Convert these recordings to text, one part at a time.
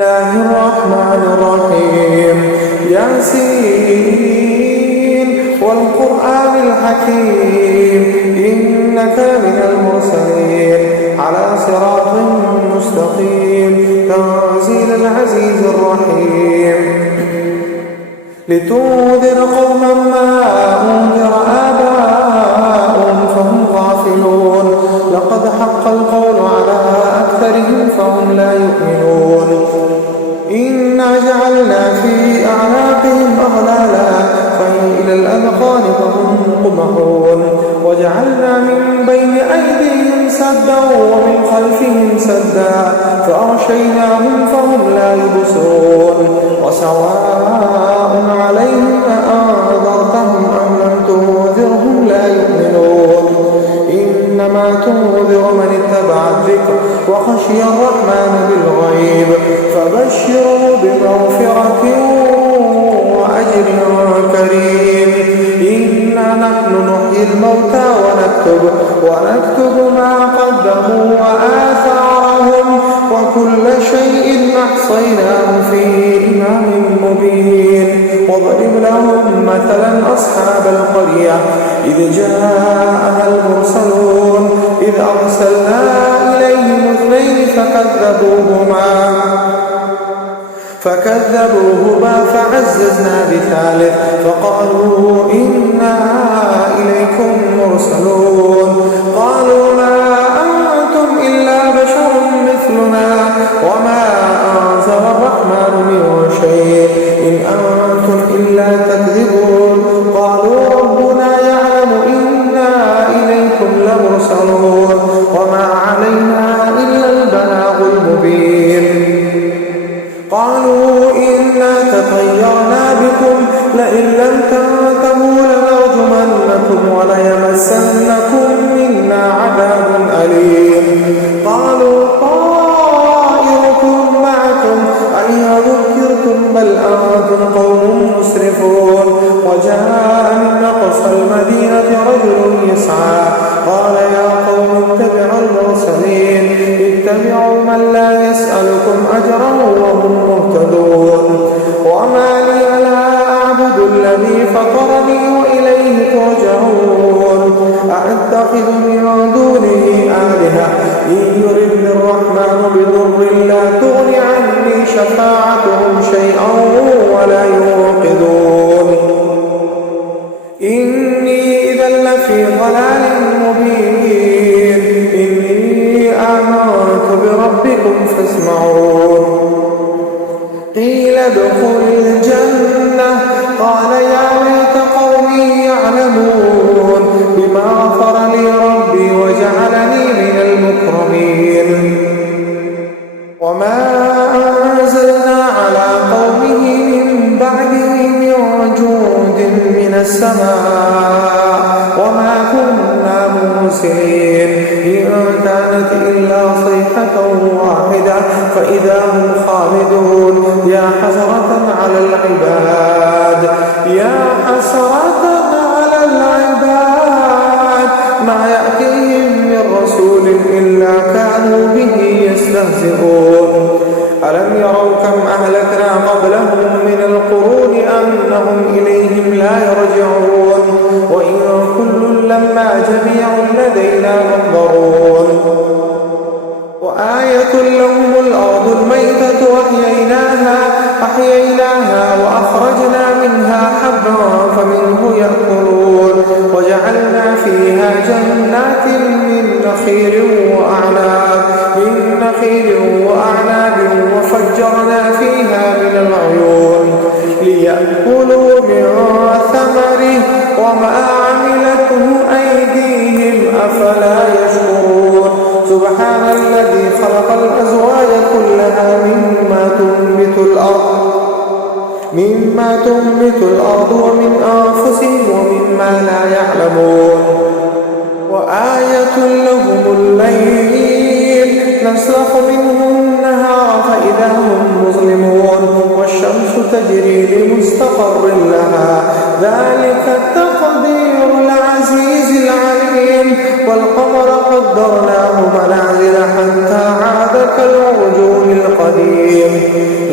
الله الرحمن الرحيم ياسين والقرآن الحكيم إنك من المرسلين على صراط مستقيم تنزيل العزيز الرحيم لتنذر قوما ما أنذر آباؤهم فهم غافلون لقد حق القول على أكثرهم فهم لا يؤمنون إنا جعلنا في أعناقهم أغلالا فهي إلى الأذقان فهم مقمحون وجعلنا من بين أيديهم سدا ومن خلفهم سدا فأغشيناهم فهم لا يبصرون وسواء عليهم أأنذرتهم أم لم تنذرهم لا يؤمنون إنما تنذر من اتبع الذكر وخشي الرحمن بالغيب فبشره بمغفرة وأجر كريم إنا نحن نحيي الموتى ونكتب ما قدموا وآثارهم وكل شيء أحصيناه في إمام مبين واضرب لهم مثلا أصحاب القرية إذ جاءها المرسلون إذ أرسلنا إليهم اثنين فكذبوهما فعززنا بثالث فقالوا إنا إليكم مرسلون قالوا ما أنتم إلا بشر مثلنا وما أنزل الرحمن من شيء إن أنتم إلا تكذبون قالوا ربنا يعلم إنا إليكم لمرسلون وما علينا إلا البلاغ المبين قالوا إنا تطيرنا بكم لئن لم تنتهوا لنرجمنكم وليمسنكم منا عذاب أليم قالوا طائركم معكم أئذا ذكرتم بل أنتم قوم مسرفون وجاء من أقصى المدينة رجل يسعى قال يا قوم اتبعوا المرسلين اتبعوا من لا يسألكم أجرا وهم مهتدون وما لي لا أعبد الذي فطرني وإليه ترجعون أأتخذ من دونه آلهة إن يردني الرحمن بضر لا تغن عني شفاعتهم شيئا ولا ينقذون إني إذا لفي ضلال مبين إني آمنت بربكم فاسمعون قيل ادخل الجنة قال يا ليت قومي يعلمون بما غفر لي ربي وجعلني من المكرمين وما أنزلنا على قومه من بعده من جند من السماء وما كنا مرسلين إن كانت إلا صيحة واحدة فإذا هم خالدون يا حسرة على العباد ما يأتيهم من رسول إلا كانوا به يستهزئون ألم يروا كم أهلكنا قبلهم من القرون أنهم إليهم لا يرجعون وإن كل لما جميع لدينا محضرون وآية لهم الأرض الميتة أحييناها وأخرجنا منها حبا فمنه يأكلون وجعلنا فيها جنات من نخيل وأعناب وفجرنا فيها من العيون ليأكلوا من ثمره وما عملته أيديهم أفلا يشكرون سبحان الذي خلق الأزواج كلها مما تنبت الأرض ومن أنفسهم ومما لا يعلمون وآية لهم الليل نسلخ منه النهار فإذا هم مظلمون والشمس تجري لمستقر لها ذلك تقدير العزيز العليم والقمر قدرناه منازل حتى عاد كالعرجون القديم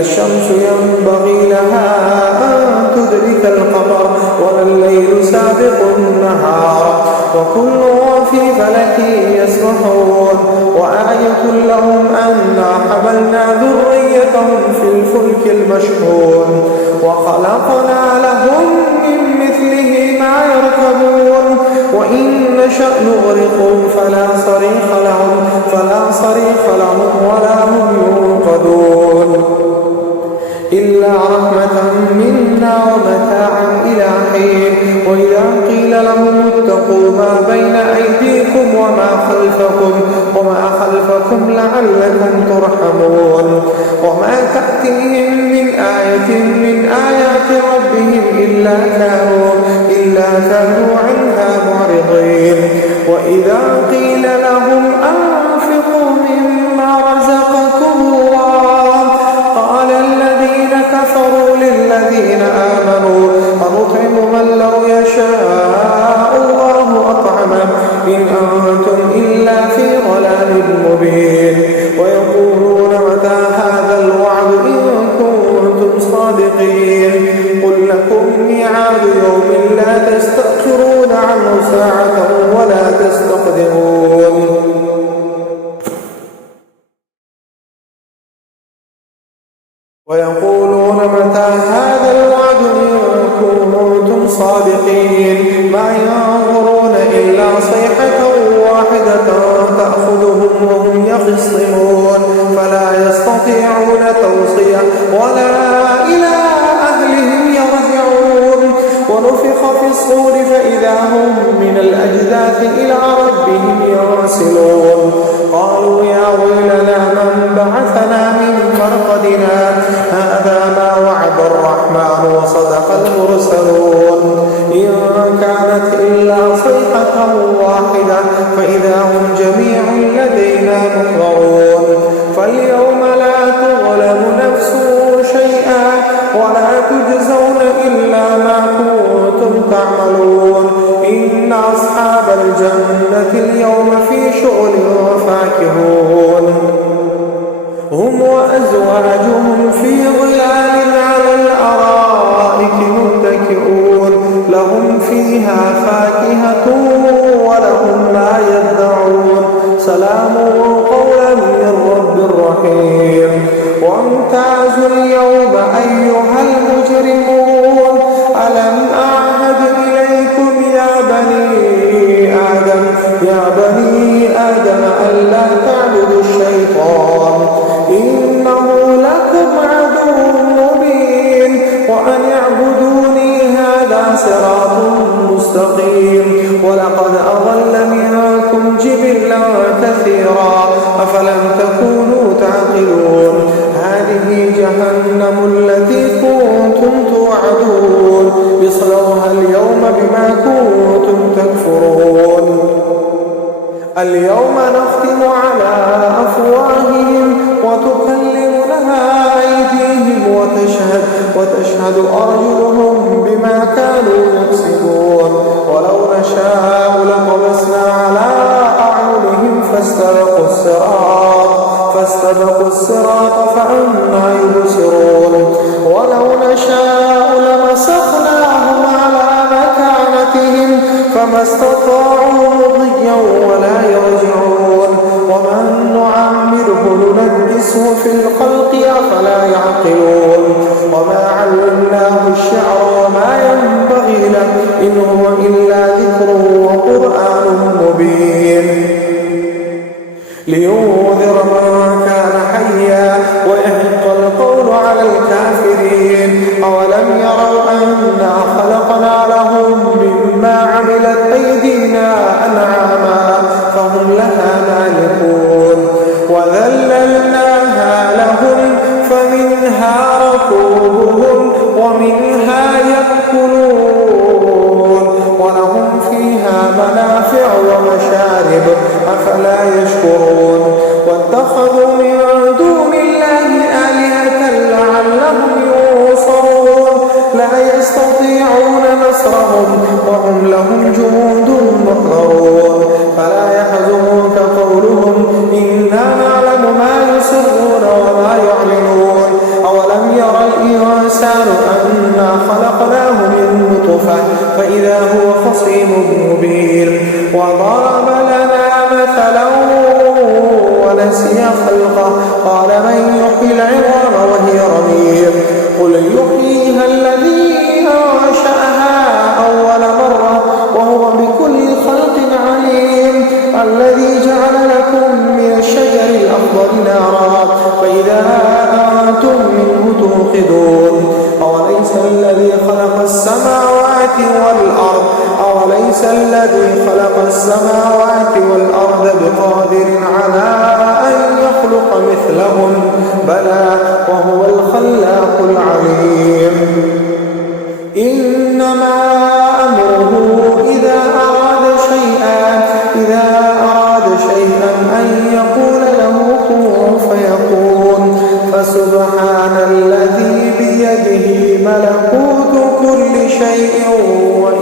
الشمس ينبغي لها أن تدرك القمر ولا الليل سابق النهار وكل في فلك يسبحون وآية لهم أنا حملنا ذريتهم في الفلك المشحون وخلقنا لهم من مثله ما يركبون وإن نشأ نغرقهم فلا صريخ لهم ولا هم ينقذون إلا رحمة منا ومتاعا إلى حين وإذا قيل لهم اتقوا ما بين أيديكم وما خلفكم لعلكم ترحمون وما تأتيهم من آية من آيات ربهم إلا كانوا عنها معرضين وإذا قيل لهم أنفقوا مما رزقكم الله قال الذين كفروا للذين آمنوا أنطعم من لو يشاء الله أطعمه إن أنتم إلا في ضلال مبين ويقولون متى هذا الوعد إن كنتم صادقين قل لكم ميعاد يوم لا تستأخرون عنه ساعة ولا تستقدمون ويقولون متى هذا الوعد إن كنتم صادقين ما ينظرون إلا صيحة واحدة تأخذهم وهم يخصمون فلا يستطيعون توصية ولا إلى أهلهم يرجعون ونفخ في الصور فإذا هم من الأجداث إلى ربهم ينسلون قالوا يا ويلنا من بعثنا من مرقدنا هذا ما وعد الرحمن وصدق المرسلون إن كانت إلا صيحة واحدة فإذا هم جميع لدينا محضرون فاليوم لا تظلم نفس شيئا ولا تجزون إلا ما كنتم تعملون إن أصحاب الجنة اليوم في شغل فاكهون هم وأزواجهم في ظلال على الأرائك متكئون لهم فيها فاكهة ولهم ما يدعون سلام قولا من رب رحيم وامتازوا اليوم أيها المجرمون ألم أعهد إليكم يا بني آدم ألا تعبدوا الشيطان إنه لكم عدو مبين وأن اعبدوني هذا صراط مستقيم ولقد أضل منكم جبلا كثيرا أفلم تكونوا تعقلون هذه جهنم التي كنتم توعدون اصلوها اليوم بما كنتم تكفرون اليوم نختم على أفواههم وتكلمنا أيديهم وتشهد أرجلهم بما كانوا يكسبون ولو نشاء لطمسنا على أعينهم فاستبقوا الصراط فأنى يبصرون ولو نشاء لمسخناهم على مكانتهم فما استطاعوا مضيا ولا يرجعون ومن نعمره ننكسه في الخلق أفلا يعقلون وما علمناه الشعر وما ينبغي له إن هو إلا ذكر وقرآن مبين لينذر من كان حيا ويحق القول على الكافرين أولم يروا أنا خلقنا لهم مما عملت أيدينا أنعاما فهم لها مالكون وذللناها لهم فمنها ركوبهم ومنها يأكلون ولهم فيها منافع ومشارب أفلا يشكرون واتخذوا من دون الله آلهة لعلهم ينصرون لا يستطيعون نصرهم وهم لهم جنود محضرون فلا يحزنك قولهم إنا نعلم ما يسرون وما يعلنون أولم يوقدون أوليس الذي خلق السماوات والأرض بقادر على أن يخلق مثلهم بلى وهو الخلاق العليم إنما أمره إذا أراد شيئا أن يقول له كن فيكون فسبحان الذي بيده ملكوت كل شيء